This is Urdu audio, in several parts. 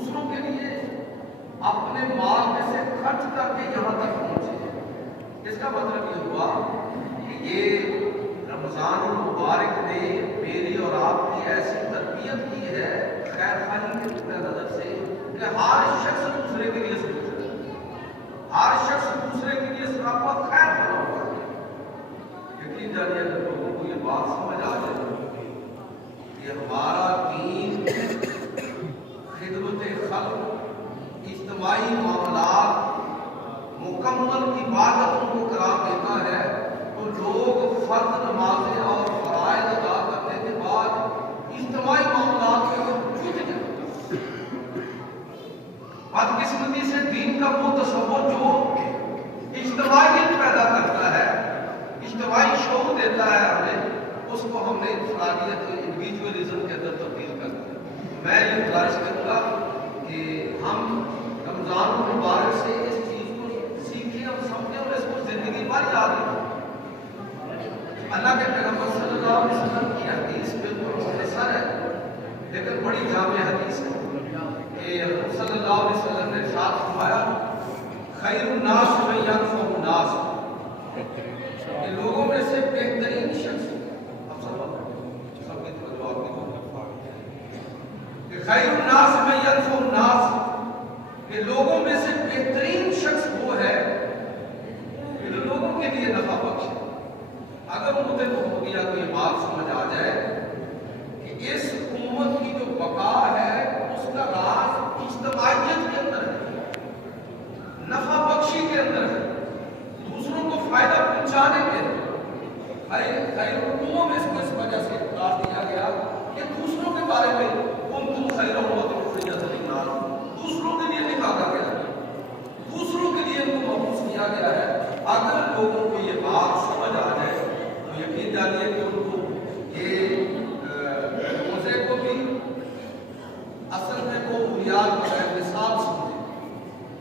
دوسروں کے لیے اپنے مال میں سے خرچ کر کے یہاں تک پہنچے۔ اس کا مطلب یہ ہوا کہ یہ رمضان المبارک نے میری اور آپ کی ایسی تربیت کی ہے خیر خواہی کے نقطۂ نظر سے کہ ہر شخص دوسرے کے لیے سوچ رہا ہے، ہر شخص دوسرے کے لیے سراپا خیر بنا ہوا ہے۔ یقین جانیے اگر لوگوں کو یہ بات سمجھ آ جائے کہ ہمارا دین خدمت خلق، اجتماعی معاملات، مکمل عبادت ان کو قرار دیتا ہے، تو لوگ فرض نمازیں اور فرائض ادا کرنے کے بعد اجتماعی معاملات کے جھک جاتے ہیں۔ بدقسمتی سے دین کا وہ تصور جو اجتماعیت پیدا کرتا ہے، اجتماعی شعور دیتا ہے ہمیں، اس کو ہم نے انفرادیت انڈیویجولزم کے اندر تبدیل کر دیا۔ میں یہ گزارش کروں گا کہ ہم رمضان المبارک سے اس چیز کو سیکھیں اور سمجھیں اور اس کو زندگی بھر یاد رکھیں۔ اللہ کے پیغمبر صلی اللہ علیہ وسلم کی حدیث بالکل مختصر ہے لیکن بڑی جامع حدیث ہے کہ حضور صلی اللہ علیہ وسلم نے ارشاد فرمایا خیر الناس من ینفع الناس، کہ لوگوں میں سے بہترین شخص خیر الناس من ینفع الناس، کہ لوگوں میں سے بہترین شخص وہ ہے کہ جو لوگوں کے لیے نفع بخش ہے۔ اگر امت محمدیہ کو یہ بات سمجھ آ جائے کہ اس امت کی جو بقا ہے اس کا راز اجتماعیت کے اندر ہے، نفع بخشی کے اندر ہے، دوسروں کو فائدہ پہنچانے کے اندر، خیر الامم میں اس وجہ سے قرار دیا گیا کہ دوسروں کے بارے میں کنتم خیر امۃ اخرجت للناس، دوسروں کے لیے نکالا گیا ہے، دوسروں کے لیے ان کو مبعوث کیا گیا ہے۔ اگر لوگوں کو یہ بات سمجھ آ جائے تو یقین جانیے کہ ان کو یہ روزے کو بھی اصل میں وہ بنیاد پر مثال سمجھے،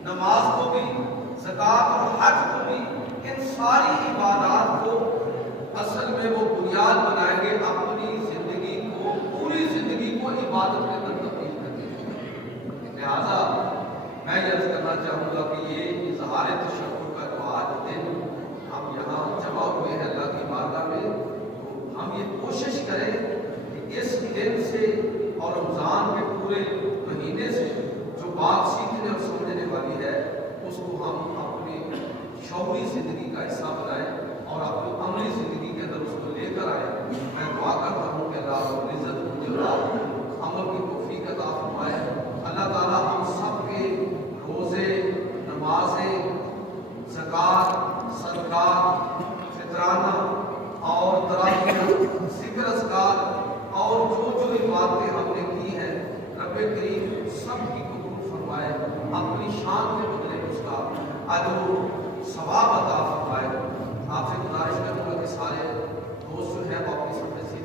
نماز کو بھی، زکوٰۃ اور حج کو بھی، ان ساری عبادات کو اصل میں وہ بنیاد بنائیں گے اپنی زندگی کو، پوری زندگی کو عبادت کے اندر تبدیل کرنے کے۔ لہٰذا میں یہ عرض کرنا چاہوں گا کہ یہ اظہار تشکر کا جو آج دن ہم یہاں جمع ہوئے ہیں اللہ کی بارگاہ میں، تو ہم یہ کوشش کریں کہ اس دن سے اور رمضان کے پورے مہینے سے جو بات سیکھنے اور سمجھنے والی ہے اس کو ہم اپنی شعوری زندگی کا حصہ بنائیں اور اپنی عملی زندگی کے اندر اس کو لے کر آئیں۔ میں دعا کرتا ہوں کہ اللہ رب العزت مجھے عمل کی توفیق عطا فرمائے۔ اللہ تعالیٰ ہم سب کے روزے، نمازیں، زکوٰۃ، صدقات، فطرانہ اور تراویح، ذکر اذکار اور جو عبادتیں ہم نے کی ہیں رب کریم سب کی قبول فرمائے، اپنی شان کے بدلے اس کا اجر و ثواب عطا فرمائے۔ آپ سے گزارش کروں گا کہ سارے دوست جو ہیں وہ اپنی سب سے